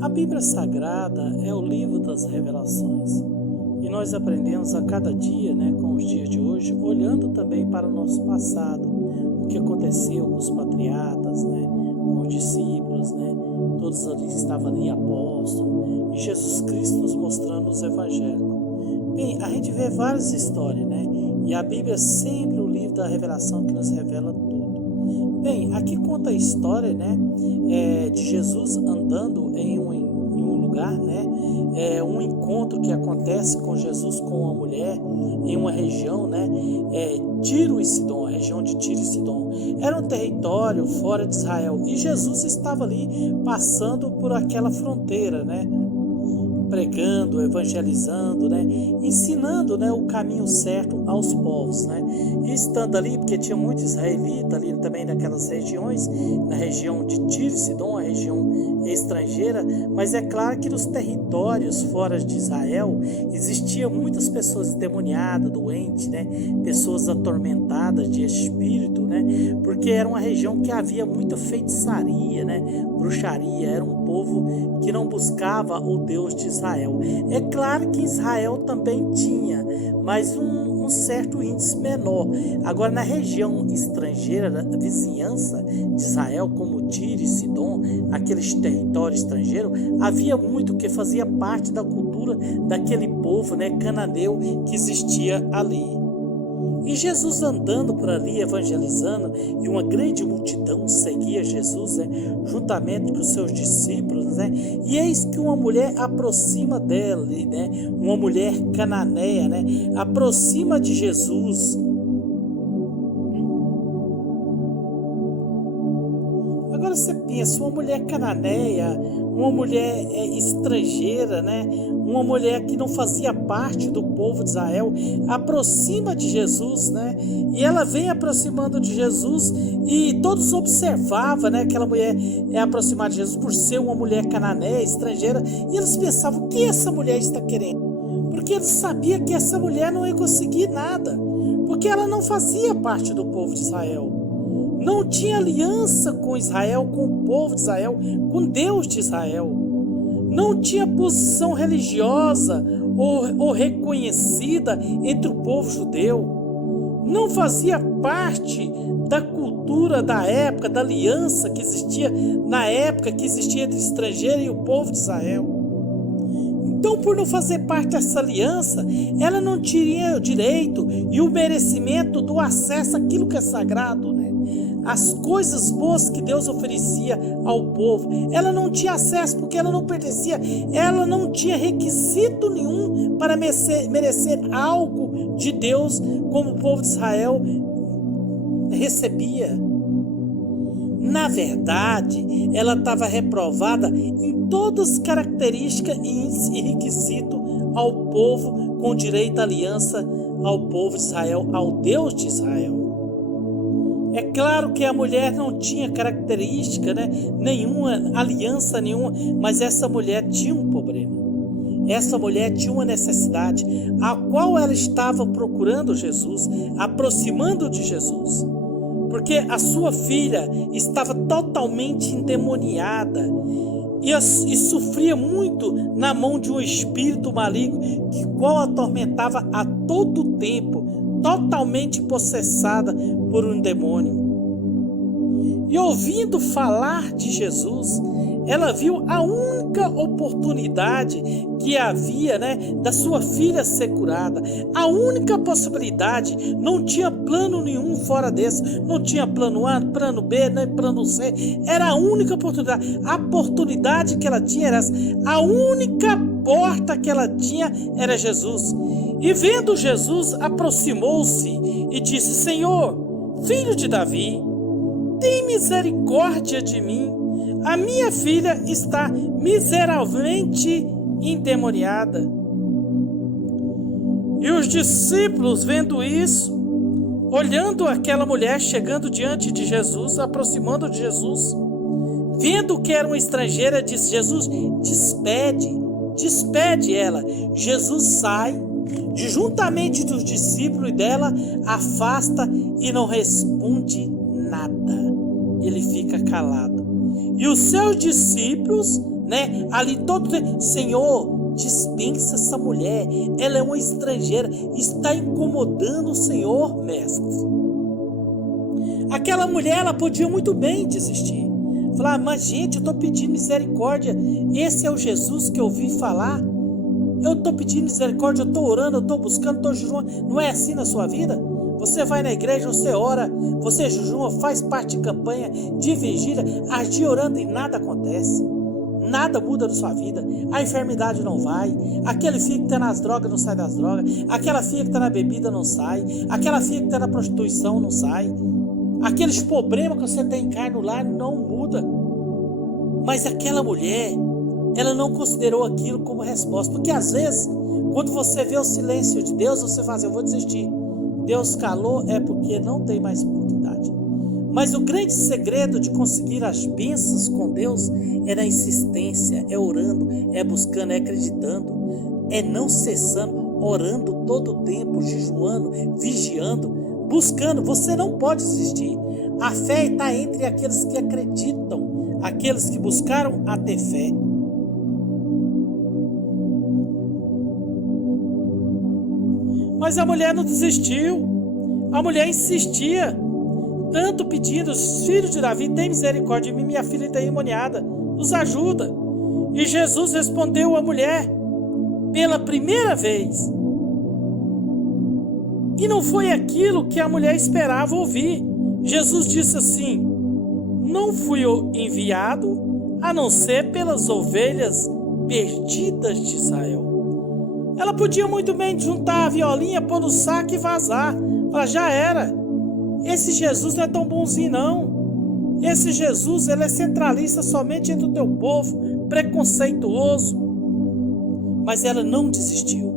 A Bíblia Sagrada é o livro das revelações e nós aprendemos a cada dia, com os dias de hoje, olhando também para o nosso passado, o que aconteceu com os patriarcas, com os discípulos, todos ali estavam ali apóstolos, e Jesus Cristo nos mostrando os evangélicos. Bem, a gente vê várias histórias, e a Bíblia é sempre o livro da revelação que nos revela tudo. Bem, aqui conta a história, de Jesus andando em um lugar, um encontro que acontece com Jesus com uma mulher em uma região, Tiro e Sidom, a região de Tiro e Sidom. Era um território fora de Israel e Jesus estava ali passando por aquela fronteira, pregando, evangelizando, ensinando, o caminho certo aos povos, E estando ali, porque tinha muito israelita ali também naquelas regiões, na região de Tiro e Sidom, a região estrangeira, mas é claro que nos territórios fora de Israel existiam muitas pessoas endemoniadas, doentes, pessoas atormentadas de espírito, porque era uma região que havia muita feitiçaria, bruxaria, era um povo que não buscava o Deus de Israel. É claro que Israel também tinha, mas um certo índice menor. Agora, na região estrangeira, na vizinhança de Israel, como Tiro e Sidom, aqueles territórios estrangeiros, havia muito que fazia parte da cultura daquele povo, cananeu que existia ali. E Jesus andando por ali, evangelizando, e uma grande multidão seguia Jesus, juntamente com os seus discípulos, e eis que uma mulher aproxima dele, uma mulher cananeia, aproxima de Jesus. Agora você pensa, uma mulher cananeia, uma mulher estrangeira, uma mulher que não fazia parte do povo de Israel, aproxima de Jesus, e ela vem aproximando de Jesus, e todos observavam, aquela mulher aproximada de Jesus por ser uma mulher cananeia, estrangeira, e eles pensavam, o que essa mulher está querendo? Porque eles sabiam que essa mulher não ia conseguir nada, porque ela não fazia parte do povo de Israel. Não tinha aliança com Israel, com o povo de Israel, com Deus de Israel. Não tinha posição religiosa ou reconhecida entre o povo judeu. Não fazia parte da cultura da época, da aliança que existia na época que existia entre o estrangeiro e o povo de Israel. Então, por não fazer parte dessa aliança, ela não tinha o direito e o merecimento do acesso àquilo que é sagrado, as coisas boas que Deus oferecia ao povo. Ela não tinha acesso porque ela não pertencia, ela não tinha requisito nenhum para merecer algo de Deus como o povo de Israel recebia. Na verdade, ela estava reprovada em todas as características e requisitos ao povo, com direito à aliança ao povo de Israel, ao Deus de Israel. É claro que a mulher não tinha característica, nenhuma, aliança nenhuma, mas essa mulher tinha um problema. Essa mulher tinha uma necessidade, a qual ela estava procurando Jesus, aproximando de Jesus. Porque a sua filha estava totalmente endemoniada e sofria muito na mão de um espírito maligno, que qual atormentava a todo tempo, totalmente possessada por um demônio. E ouvindo falar de Jesus, ela viu a única oportunidade que havia, da sua filha ser curada. A única possibilidade, não tinha plano nenhum fora desse, não tinha plano A, plano B, nem plano C, era a única oportunidade. A oportunidade que ela tinha era essa, a única porta que ela tinha era Jesus. E vendo Jesus, aproximou-se e disse: Senhor, filho de Davi, tem misericórdia de mim. A minha filha está miseravelmente endemoniada. E os discípulos, vendo isso, olhando aquela mulher chegando diante de Jesus, aproximando de Jesus, vendo que era uma estrangeira, disse: Jesus, despede ela. Jesus sai, juntamente dos discípulos dela, afasta e não responde nada. Ele fica calado. E os seus discípulos né? Ali todo Senhor, dispensa essa mulher, ela é uma estrangeira, está incomodando o Senhor, mestre. Aquela mulher, ela podia muito bem desistir. Falar, mas gente, eu estou pedindo misericórdia, esse é o Jesus que eu ouvi falar? Eu estou pedindo misericórdia, eu estou orando, eu estou buscando, estou jejuando. Não é assim na sua vida? Você vai na igreja, você ora, você jejua, faz parte de campanha, de vigília, agir orando e nada acontece. Nada muda na sua vida. A enfermidade não vai. Aquele filho que está nas drogas não sai das drogas. Aquela filha que está na bebida não sai. Aquela filha que está na prostituição não sai. Aqueles problemas que você tem em carne no lar não muda. Mas aquela mulher, ela não considerou aquilo como resposta. Porque às vezes, quando você vê o silêncio de Deus, você fala assim, eu vou desistir. Deus calou é porque não tem mais oportunidade. Mas o grande segredo de conseguir as bênçãos com Deus é na insistência, é orando, é buscando, é acreditando, é não cessando, orando todo o tempo, jejuando, vigiando, buscando. Você não pode desistir. A fé está entre aqueles que acreditam, aqueles que buscaram a ter fé. Mas a mulher não desistiu. A mulher insistia, tanto pedindo, filhos de Davi, tem misericórdia de mim, minha filha está endemoniada, nos ajuda. E Jesus respondeu à mulher pela primeira vez. E não foi aquilo que a mulher esperava ouvir. Jesus disse assim, não fui eu enviado a não ser pelas ovelhas perdidas de Israel. Ela podia muito bem juntar a violinha, pôr no saco e vazar. Ela já era. Esse Jesus não é tão bonzinho não. Esse Jesus, ele é centralista somente entre o teu povo, preconceituoso. Mas ela não desistiu.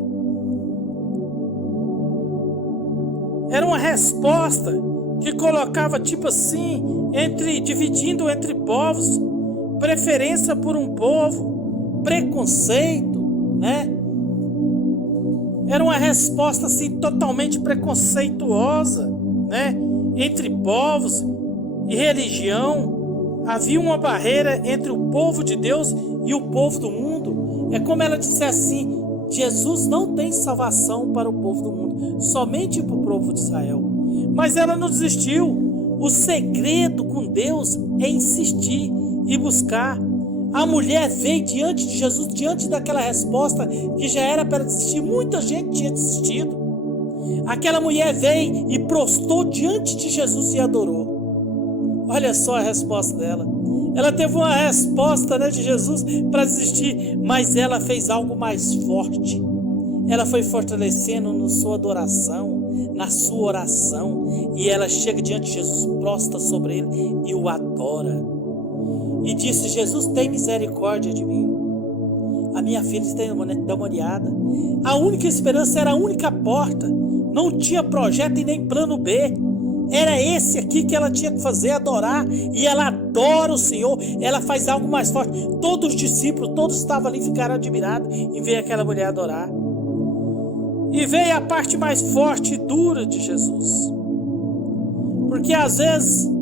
Era uma resposta que colocava tipo assim, dividindo entre povos, preferência por um povo, preconceito, né? Era uma resposta assim totalmente preconceituosa, né? Entre povos e religião. Havia uma barreira entre o povo de Deus e o povo do mundo. É como ela disse assim, Jesus não tem salvação para o povo do mundo, somente para o povo de Israel. Mas ela não desistiu. O segredo com Deus é insistir e buscar. A mulher veio diante de Jesus, diante daquela resposta que já era para desistir. Muita gente tinha desistido. Aquela mulher veio e prostrou diante de Jesus e adorou. Olha só a resposta dela. Ela teve uma resposta, né, de Jesus para desistir, mas ela fez algo mais forte. Ela foi fortalecendo na sua adoração, na sua oração, e ela chega diante de Jesus, prostra sobre ele e o adora. E disse, Jesus, tem misericórdia de mim. A minha filha está endemoniada. A única esperança era a única porta. Não tinha projeto e nem plano B. Era esse aqui que ela tinha que fazer, adorar. E ela adora o Senhor. Ela faz algo mais forte. Todos os discípulos, todos estavam ali, ficaram admirados em ver aquela mulher adorar. E veio a parte mais forte e dura de Jesus. Porque às vezes...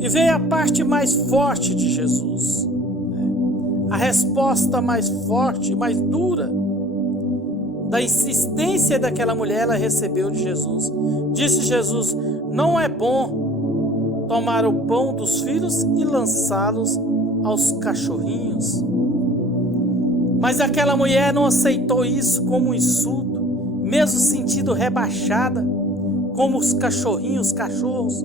E veio a parte mais forte de Jesus. A resposta mais forte, mais dura, da insistência daquela mulher, ela recebeu de Jesus. Disse Jesus, não é bom tomar o pão dos filhos e lançá-los aos cachorrinhos. Mas aquela mulher não aceitou isso como um insulto, mesmo sentindo rebaixada, como os cachorrinhos, cachorros.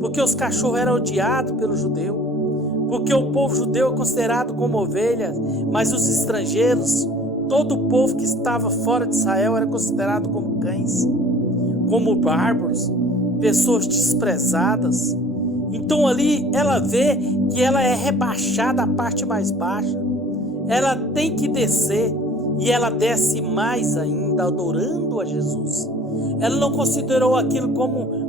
Porque os cachorros eram odiados pelo judeu, porque o povo judeu é considerado como ovelhas, mas os estrangeiros, todo o povo que estava fora de Israel era considerado como cães, como bárbaros, pessoas desprezadas. Então ali ela vê que ela é rebaixada à parte mais baixa, ela tem que descer, e ela desce mais ainda, adorando a Jesus. Ela não considerou aquilo como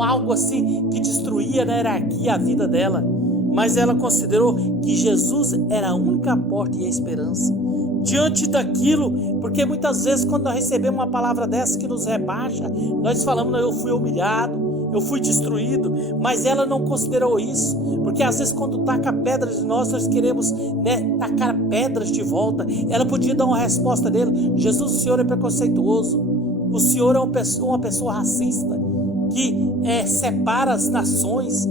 algo assim que destruía na hierarquia a vida dela, mas ela considerou que Jesus era a única porta e a esperança. Diante daquilo, porque muitas vezes quando nós recebemos uma palavra dessa que nos rebaixa, nós falamos, não, eu fui humilhado, eu fui destruído. Mas ela não considerou isso, porque às vezes quando taca pedras de nós queremos, né, tacar pedras de volta. Ela podia dar uma resposta dele: Jesus, o Senhor é preconceituoso, o Senhor é uma pessoa racista, que separa as nações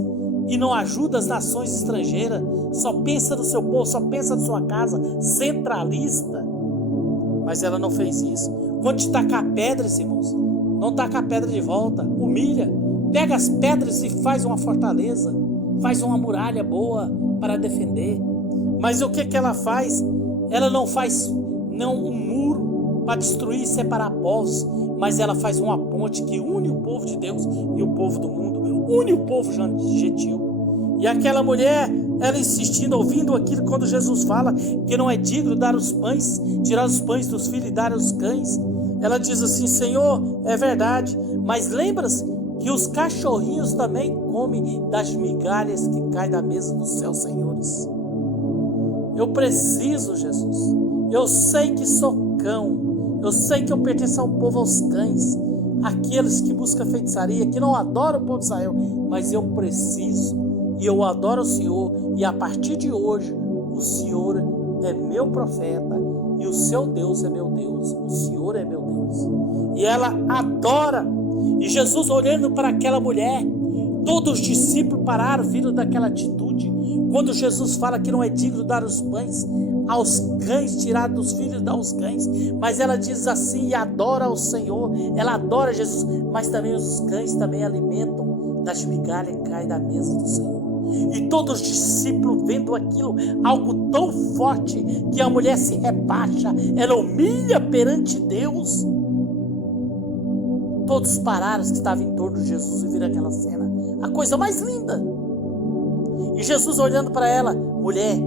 e não ajuda as nações estrangeiras, só pensa no seu povo, só pensa na sua casa, centralista. Mas ela não fez isso. Quando te tacar pedras, irmãos, não taca a pedra de volta, humilha, pega as pedras e faz uma fortaleza, faz uma muralha boa para defender. Mas o que ela faz? Ela não faz um muro para destruir e separar povos, mas ela faz uma ponte que une o povo de Deus e o povo do mundo, une o povo gentil. E aquela mulher, ela insistindo, ouvindo aquilo, quando Jesus fala que não é digno dar os pães, tirar os pães dos filhos e dar aos cães, ela diz assim: Senhor, é verdade, mas lembra-se que os cachorrinhos também comem das migalhas que caem da mesa dos seus senhores. Eu preciso, Jesus, eu sei que sou cão, eu sei que eu pertenço ao povo, aos cães, aqueles que buscam feitiçaria, que não adoram o povo de Israel, mas eu preciso, e eu adoro o Senhor, e a partir de hoje, o Senhor é meu profeta, e o seu Deus é meu Deus, o Senhor é meu Deus. E ela adora, e Jesus olhando para aquela mulher, todos os discípulos pararam, viram daquela atitude, quando Jesus fala que não é digno dar os pães aos cães, tirar dos filhos e dar aos cães, mas ela diz assim e adora ao Senhor, ela adora Jesus, mas também os cães também alimentam das migalhas que caem da mesa do Senhor. E todos os discípulos vendo aquilo, algo tão forte, que a mulher se rebaixa, ela humilha perante Deus. Todos pararam os que estavam em torno de Jesus e viram aquela cena, a coisa mais linda. E Jesus olhando para ela: mulher,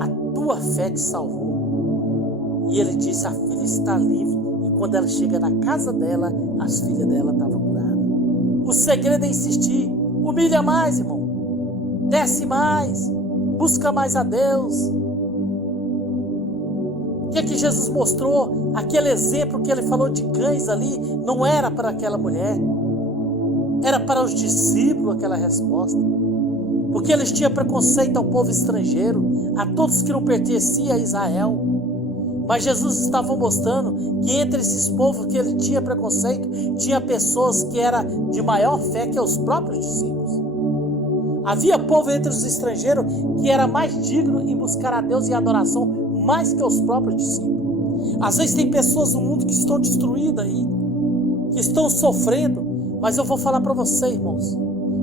a tua fé te salvou. E ele disse: a filha está livre. E quando ela chega na casa dela, as filhas dela estavam curadas. O segredo é insistir, humilha mais, irmão. Desce mais, busca mais a Deus. O que Jesus mostrou? Aquele exemplo que ele falou de cães ali, não era para aquela mulher, era para os discípulos aquela resposta, porque eles tinham preconceito ao povo estrangeiro, a todos que não pertenciam a Israel. Mas Jesus estava mostrando que entre esses povos que ele tinha preconceito, tinha pessoas que eram de maior fé que os próprios discípulos. Havia povo entre os estrangeiros que era mais digno em buscar a Deus e a adoração mais que os próprios discípulos. Às vezes tem pessoas no mundo que estão destruídas aí, que estão sofrendo, mas eu vou falar para você, irmãos,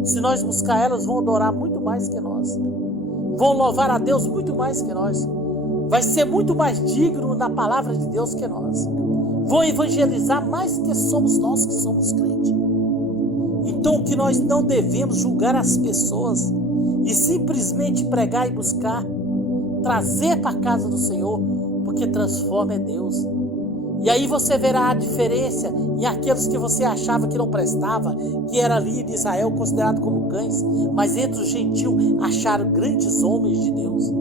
se nós buscar elas, vão adorar muito mais que nós, vão louvar a Deus muito mais que nós, vai ser muito mais digno na palavra de Deus que nós, vão evangelizar mais que somos nós que somos crentes. Então que nós não devemos julgar as pessoas e simplesmente pregar e buscar, trazer para a casa do Senhor, porque transforma é Deus. E aí você verá a diferença em aqueles que você achava que não prestava, que era ali de Israel considerado como cães, mas entre os gentios acharam grandes homens de Deus.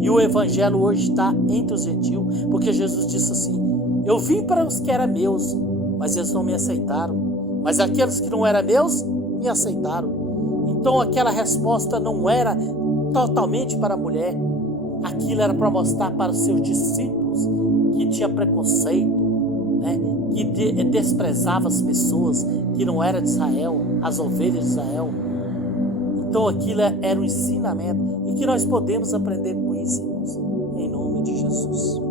E o evangelho hoje está entre os gentios, porque Jesus disse assim: eu vim para os que eram meus, mas eles não me aceitaram. Mas aqueles que não eram meus, me aceitaram. Então aquela resposta não era totalmente para a mulher. Aquilo era para mostrar para os seus discípulos que tinha preconceito, né? Que desprezava as pessoas que não eram de Israel, as ovelhas de Israel. Então aquilo era um ensinamento e que nós podemos aprender com isso, irmãos, em nome de Jesus.